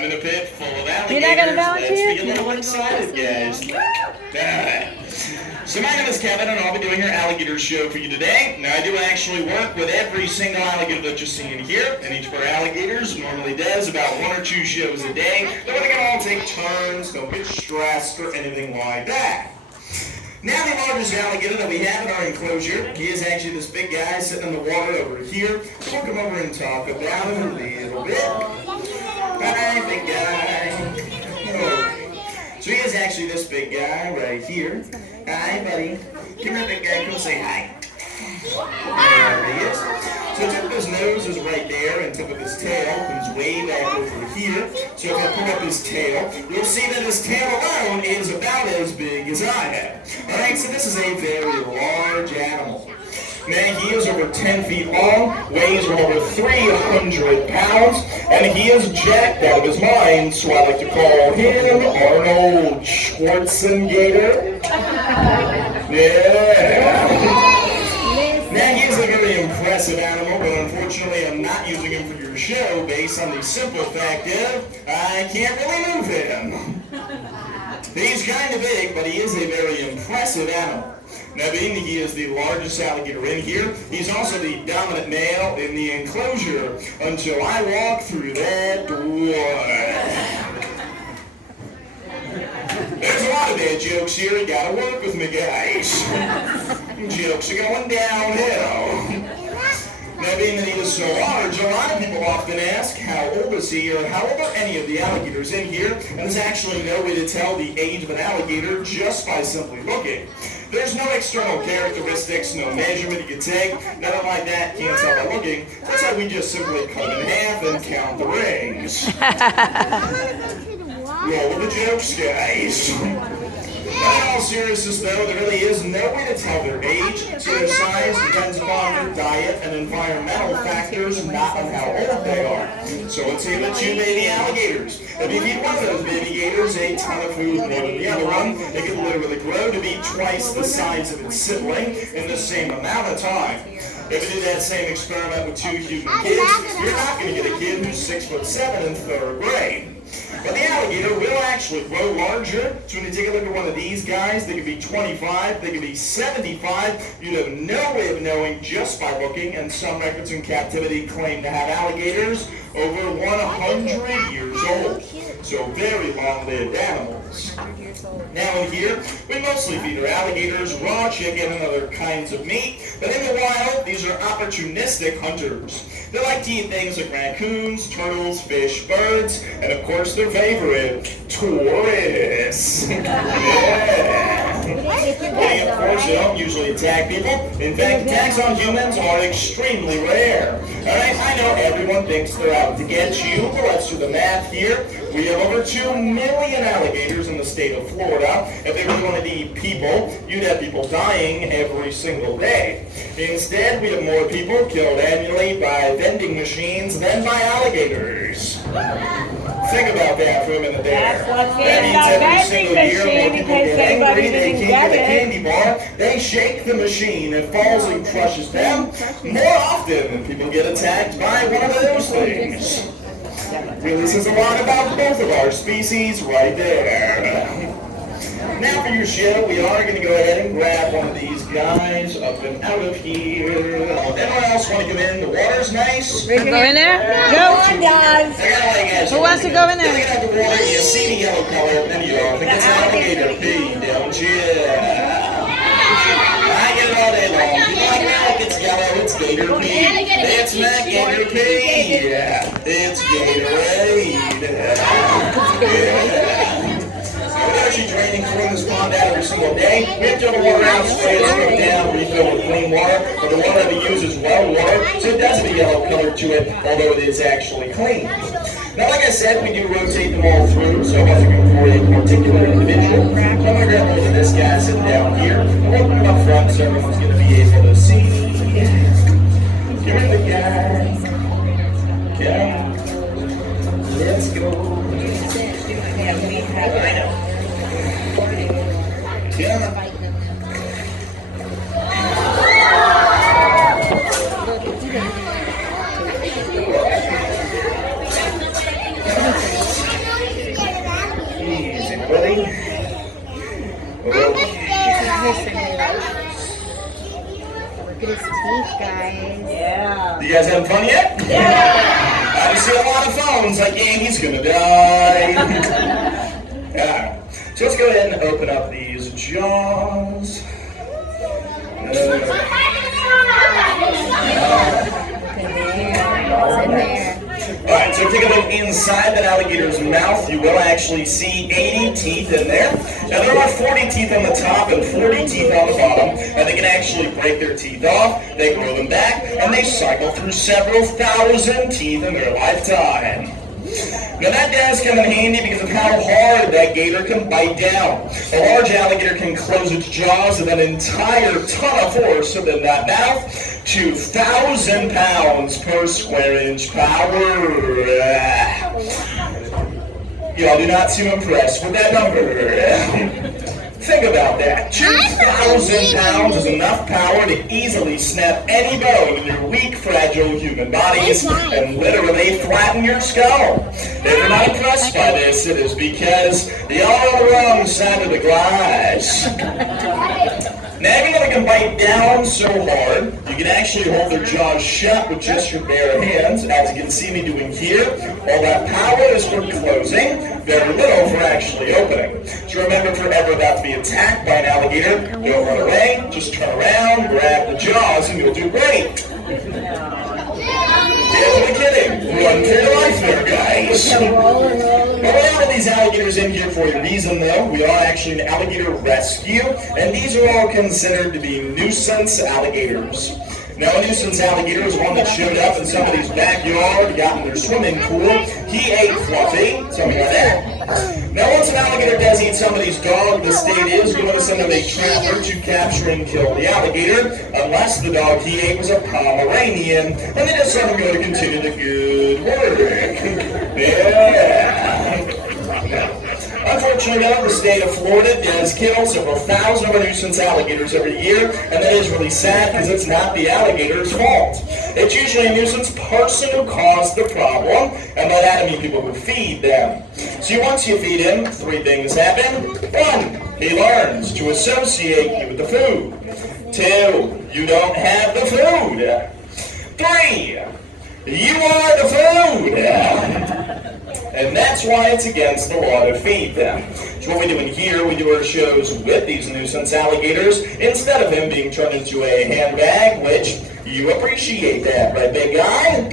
I'm in a pit full of alligators. You're not gonna volunteer? Let's be a little excited, guys. So my name is Kevin, and I'll be doing your alligator show for you today. Now, I do actually work with every single alligator that you're seeing here, and each of our alligators normally does about 1 or 2 shows a day. They're going to all take turns, don't get stressed, or anything like that. Now, the largest alligator that we have in our enclosure, he is actually this big guy sitting in the water over here. We'll come over and talk about him a little bit. Hi, big guy. Oh. So he is actually this big guy right here. Hi, buddy. Come here, big guy. Come say hi. There he is. So the tip of his nose is right there, and the tip of his tail comes way back over here. So if I pull up his tail, you'll see that his tail alone is about as big as I am. Alright, so this is a very large animal. Now, he is over 10 feet long, weighs over 300 pounds, and he is jacked out of his mind, so I like to call him Arnold Schwarzenegger. Yeah. Now, he is a very impressive animal, but unfortunately I'm not using him for your show based on the simple fact of I can't really move him. He's kind of big, but he is a very impressive animal. Now, being that he is the largest alligator in here, he's also the dominant male in the enclosure until I walk through that door. There's a lot of bad jokes here. You gotta work with me, guys. Jokes are going downhill. Now, being that he is so large, a lot of people often ask, how old is he, or how old are any of the alligators in here? And there's actually no way to tell the age of an alligator just by simply looking. There's no external characteristics, no measurement you can take, nothing like that, can't tell by looking. That's how we just simply cut them in half and count the rings. Roll the jokes, guys. But in all seriousness, though, there really is no way to tell their age, so their size depends upon their diet and environmental factors, not on how old they are. So let's say the 2 baby alligators. If you feed one of those baby gators a ton of food more than the other one, it can literally grow to be twice the size of its sibling in the same amount of time. If you did that same experiment with 2 human kids, you're not going to get a kid who's 6'7" in 3rd grade. But the alligator will actually grow larger, so when you take a look at one of these guys, they could be 25, they could be 75, you'd have no way of knowing just by looking, and some records in captivity claim to have alligators over 100 years old. So very long-lived animals. Now in here, we mostly feed our alligators raw chicken and other kinds of meat, but in the wild, these are opportunistic hunters. They like to eat things like raccoons, turtles, fish, birds, and of course their favorite, tourists. Yeah. They, of course, don't usually attack people. In fact, attacks on humans are extremely rare. Alright, I know everyone thinks they're out to get you, but let's do the math here. We have over 2 million alligators in the state of Florida. If they really wanted to eat people, you'd have people dying every single day. Instead, we have more people killed annually by vending machines than by alligators. Think about that for a minute there. That means every single year more people get angry, they can't get a candy bar, they shake the machine, it falls and crushes them. More often than people get attacked by one of those things. Really says a lot about both of our species right there. Now for your show, we are going to go ahead and grab one of these guys up and out of here. Anyone else want to come in? The water's nice. We can go in there? Go, guys. Who wants to go in there? Get out the water, you see the yellow color, and you don't think it's alligator pee, don't you? I get it all day long. You like milk, it's yellow, it's gator pee. It's not gator pee. Yeah, it's Gatorade. Yeah. We're actually draining from this pond out every single day. We have to fill the water out, spray it straight down, refill with clean water. But the water we use is well water, so it does have a yellow color to it, although it is actually clean. Now, like I said, we do rotate them all through, so I wasn't looking for a particular individual. So I'm going to grab a look at this guy sitting down here. We'll put him up front so everyone's going to be able to see. Here's the guy. Come. Let's go. Yeah. Thanks, guys. Yeah. You guys having fun yet? Yeah. I see a lot of phones like Amy's gonna die. Yeah. So let's go ahead and open up these jaws. Alright, so take a look inside that alligator's mouth. You will actually see 80 teeth in there. Now there are 40 teeth on the top and 40 teeth on the bottom. And they can actually break their teeth off, they grow them back, and they cycle through several thousand teeth in their lifetime. Now that does come in handy because of how hard that gator can bite down. A large alligator can close its jaws with an entire ton of force within that mouth, 2,000 pounds per square inch power. Y'all do not seem impressed with that number. Think about that. 2,000 pounds is enough power to easily snap any bone in your weak, fragile human bodies and literally flatten your skull. If you're not impressed by this, it is because you're on the wrong side of the glass. Now, even though they can bite down so hard, you can actually hold their jaws shut with just your bare hands, as you can see me doing here. All that power is for closing, very little for actually opening. So remember, if you're ever about to be attacked by an alligator, don't run away, just turn around, grab the jaws, and you'll do great. Definitely kidding. Run for your life there, guys. Well, we have these alligators in here for a reason, though. We are actually an alligator rescue, and these are all considered to be nuisance alligators. Now, a nuisance alligator is one that showed up in somebody's backyard, got in their swimming pool. He ate Fluffy, something like that. Now, once an alligator does eat somebody's dog, the state is going to send a trapper to capture and kill the alligator, unless the dog he ate was a Pomeranian, and they just let him go to continue the good work. Yeah. Unfortunately, though, the state of Florida does kill several thousand of our nuisance alligators every year, and that is really sad because it's not the alligator's fault. It's usually a nuisance person who caused the problem, and by that I mean people who feed them. So once you feed him, three things happen. 1, he learns to associate you with the food. 2, you don't have the food. 3, you are the food. And that's why it's against the law to feed them. So what we do in here, we do our shows with these nuisance alligators instead of him being turned into a handbag, which you appreciate that, right, big guy?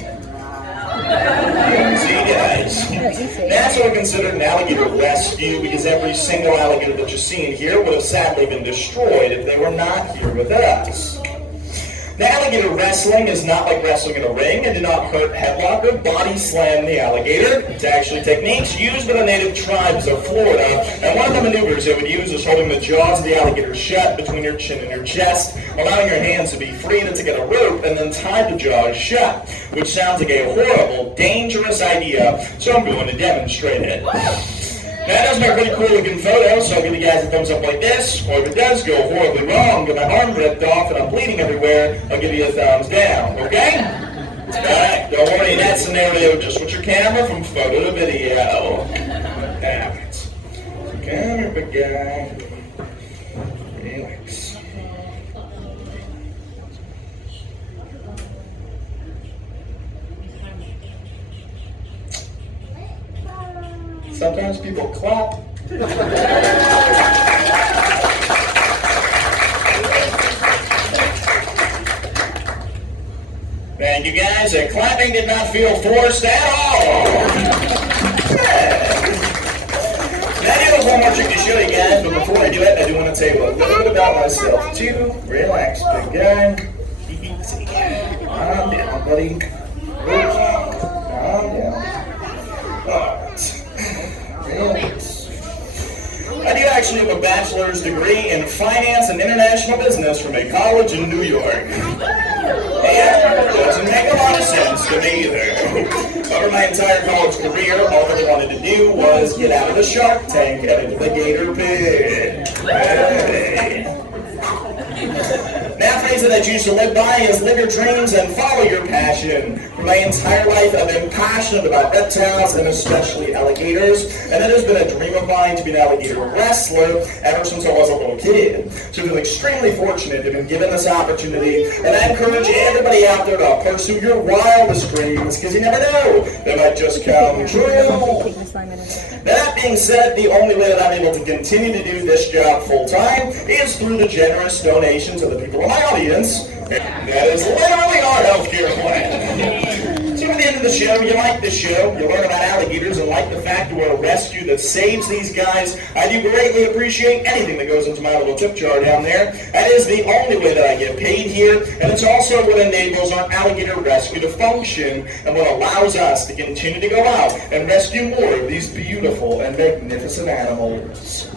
See, guys. That's what we consider an alligator rescue, because every single alligator that you see in here would have sadly been destroyed if they were not here with us. The alligator wrestling is not like wrestling in a ring, and do not hurt, headlock, or body slam the alligator. It's actually techniques used by the native tribes of Florida, and one of the maneuvers they would use is holding the jaws of the alligator shut between your chin and your chest, allowing your hands to be free to get a rope and then tie the jaws shut, which sounds like a horrible, dangerous idea, so I'm going to demonstrate it. That does make a pretty cool looking photo, so I'll give you guys a thumbs up like this, or if it does go horribly wrong, get my arm ripped off and I'm bleeding everywhere, I'll give you a thumbs down, okay? Alright, don't worry, in that scenario, just switch your camera from photo to video. Okay, camera, big guy. Relax. Sometimes people clap. Thank you, guys. That clapping did not feel forced at all. Now, I do have one more trick to show you guys, but before I do it, I do want to tell you a little bit about myself, too. Relax, big guy. Easy. Calm down, buddy. Calm down. I do actually have a bachelor's degree in finance and international business from a college in New York. And it doesn't make a lot of sense to me either. Over my entire college career, all I really wanted to do was get out of the shark tank and into the gator pit. Hey. Now, phrase that I choose to live by is live your dreams and follow your passion. my entire life I've been passionate about reptiles and especially alligators, and it has been a dream of mine to be an alligator wrestler ever since I was a little kid. So I feel extremely fortunate to have been given this opportunity, and I encourage everybody out there to pursue your wildest dreams, because you never know, they might just come true. That being said, the only way that I'm able to continue to do this job full-time is through the generous donations of the people in my audience. That is literally our healthcare plan. So at the end of the show, you like the show, you learn about alligators and like the fact that we're a rescue that saves these guys. I do greatly appreciate anything that goes into my little tip jar down there. That is the only way that I get paid here, and it's also what enables our alligator rescue to function and what allows us to continue to go out and rescue more of these beautiful and magnificent animals.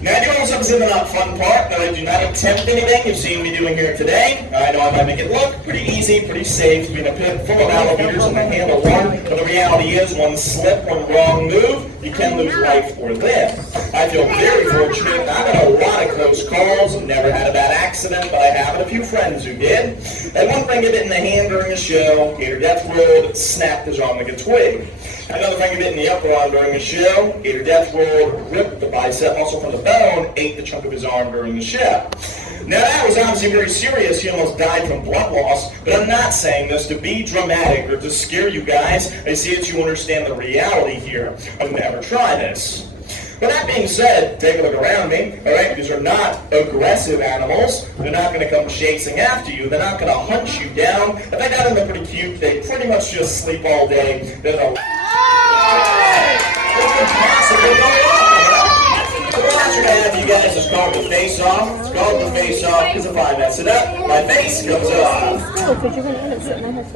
Now, I do also have the not fun part that I do not attempt anything you've seen me doing here today. I know I might make it look pretty easy, pretty safe to be in a pit full of alligators and they handle one, but the reality is one slip, one wrong move, you can lose life or limb. I feel very fortunate. I've had a lot of close calls, never had a bad accident, but I have had a few friends who did. And one thing got bit in the hand during a show, Gator Death World, snapped his arm like a twig. Another thing got bit in the upper arm during a show, Gator Death World ripped the bicep muscle from the bone, ate the chunk of his arm during the show. Now that was obviously very serious, he almost died from blood loss, but I'm not saying this to be dramatic or to scare you guys. I see that you understand the reality here. I'll never try this. But that being said, take a look around me, alright? These are not aggressive animals. They're not going to come chasing after you. They're not going to hunt you down. If I got them, they're pretty cute. They pretty much just sleep all day. They're the... What could possibly go wrong? The last one I have you guys is called the face off. It's called the face off because if I mess it up, my face comes off.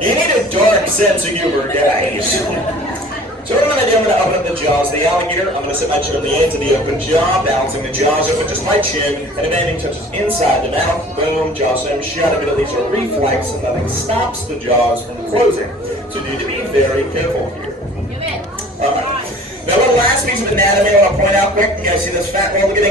You need a dark sense of humor, guys. So what I'm going to do, I'm going to open up the jaws of the alligator. I'm going to set my chin on the ends of the open jaw, balancing the jaws open just my chin, and if anything touches inside the mouth, boom, jaws slam shut. If it leaves a reflex and nothing stops the jaws from closing. So you need to be very careful here. Alright. Now, one last piece of anatomy I want to point out quick. You guys see this fat roll? Look at it.